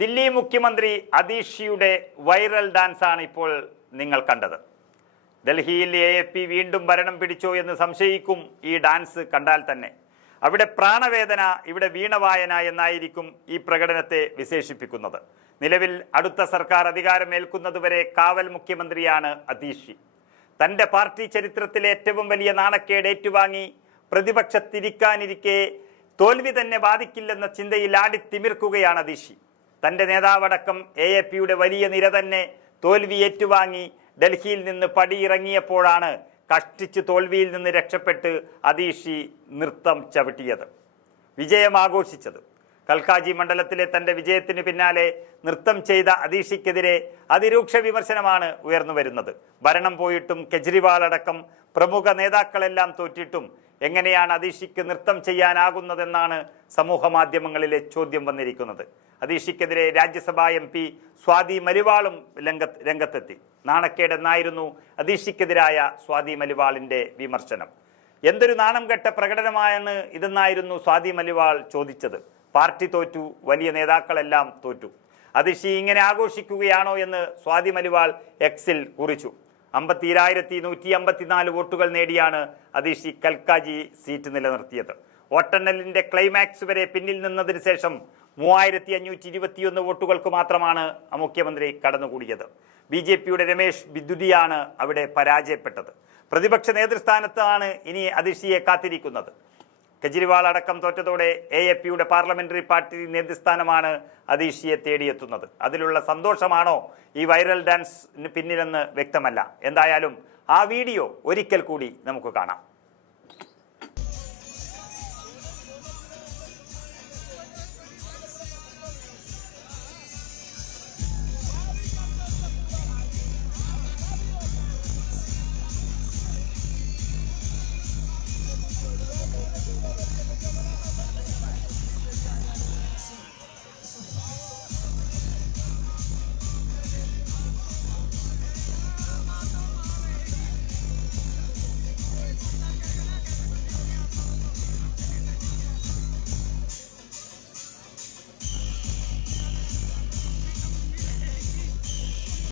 ദില്ലി മുഖ്യമന്ത്രി അതീഷിയുടെ viral dance ആണ് ഇപ്പോൾ നിങ്ങൾ കണ്ടത്. ഡൽഹിയിൽ AAP വീണ്ടും ഭരണം പിടിച്ചോ എന്ന് സംശയിക്കും ഈ ഡാൻസ് കണ്ടാൽ തന്നെ. അവിടെ പ്രാണവേദന, ഇവിടെ വീണവായന എന്നായിരിക്കും ഈ പ്രകടനത്തെ വിശേഷിപ്പിക്കുന്നത്. നിലവിൽ അടുത്ത സർക്കാർ അധികാരമേൽക്കുന്നതുവരെ കാവൽ മുഖ്യമന്ത്രിയാണ് അതീഷി. തൻ്റെ പാർട്ടി ചരിത്രത്തിലെ ഏറ്റവും വലിയ നാണക്കേട് ഏറ്റുവാങ്ങി പ്രതിപക്ഷത്തിരിക്കാനിരിക്കെ തോൽവി തന്നെ ബാധിക്കില്ലെന്ന ചിന്തയിൽ ആടിത്തിമിർക്കുകയാണ് അതീഷി. തൻ്റെ നേതാവടക്കം AAPയുടെ വലിയ നിര തന്നെ തോൽവി ഏറ്റുവാങ്ങി ഡൽഹിയിൽ നിന്ന് പടിയിറങ്ങിയപ്പോഴാണ് കഷ്ടിച്ച് തോൽവിയിൽ നിന്ന് രക്ഷപ്പെട്ട് അതീഷി നൃത്തം ചവിട്ടിയത്, വിജയം ആഘോഷിച്ചത്. കൽക്കാജി മണ്ഡലത്തിലെ തൻ്റെ വിജയത്തിന് പിന്നാലെ നൃത്തം ചെയ്ത അതീഷിക്കെതിരെ അതിരൂക്ഷ വിമർശനമാണ് ഉയർന്നു വരുന്നത്. ഭരണം പോയിട്ടും കെജ്രിവാൾ അടക്കം പ്രമുഖ നേതാക്കളെല്ലാം തോറ്റിട്ടും എങ്ങനെയാണ് അതീഷിക്ക് നൃത്തം ചെയ്യാനാകുന്നതെന്നാണ് സമൂഹ മാധ്യമങ്ങളിലെ ചോദ്യം വന്നിരിക്കുന്നത്. അതീഷിക്കെതിരെ രാജ്യസഭാ MP സ്വാതി മലിവാളും രംഗത്തെത്തി. നാണക്കേടെന്നായിരുന്നു അതീഷിക്കെതിരായ സ്വാതി മലിവാളിൻ്റെ വിമർശനം. എന്തൊരു നാണം കെട്ട പ്രകടനമാണ് ഇതെന്നായിരുന്നു സ്വാതി മലിവാൾ ചോദിച്ചത്. പാർട്ടി തോറ്റു, വലിയ നേതാക്കളെല്ലാം തോറ്റു, അതീഷി ഇങ്ങനെ ആഘോഷിക്കുകയാണോ എന്ന് സ്വാതി മലിവാൾ Xൽ കുറിച്ചു. 52,154 വോട്ടുകൾ നേടിയാണ് അതീഷി കൽക്കാജി സീറ്റ് നിലനിർത്തിയത്. വോട്ടെണ്ണലിന്റെ ക്ലൈമാക്സ് വരെ പിന്നിൽ നിന്നതിന് ശേഷം 3,521 വോട്ടുകൾക്ക് മാത്രമാണ് മുഖ്യമന്ത്രി കടന്നുകൂടിയത്. BJPയുടെ രമേശ് ബിദുരിയാണ് അവിടെ പരാജയപ്പെട്ടത്. പ്രതിപക്ഷ നേതൃസ്ഥാനത്താണ് ഇനി അതീഷിയെ കാത്തിരിക്കുന്നത്. കെജ്രിവാൾ അടക്കം തോറ്റതോടെ AAPയുടെ പാർലമെന്ററി പാർട്ടി നേതൃസ്ഥാനമാണ് അതീഷിയെ തേടിയെത്തുന്നത്. അതിലുള്ള സന്തോഷമാണോ ഈ വൈറൽ ഡാൻസിന് പിന്നിലെന്ന് വ്യക്തമല്ല. എന്തായാലും ആ വീഡിയോ ഒരിക്കൽ കൂടി നമുക്ക് കാണാം.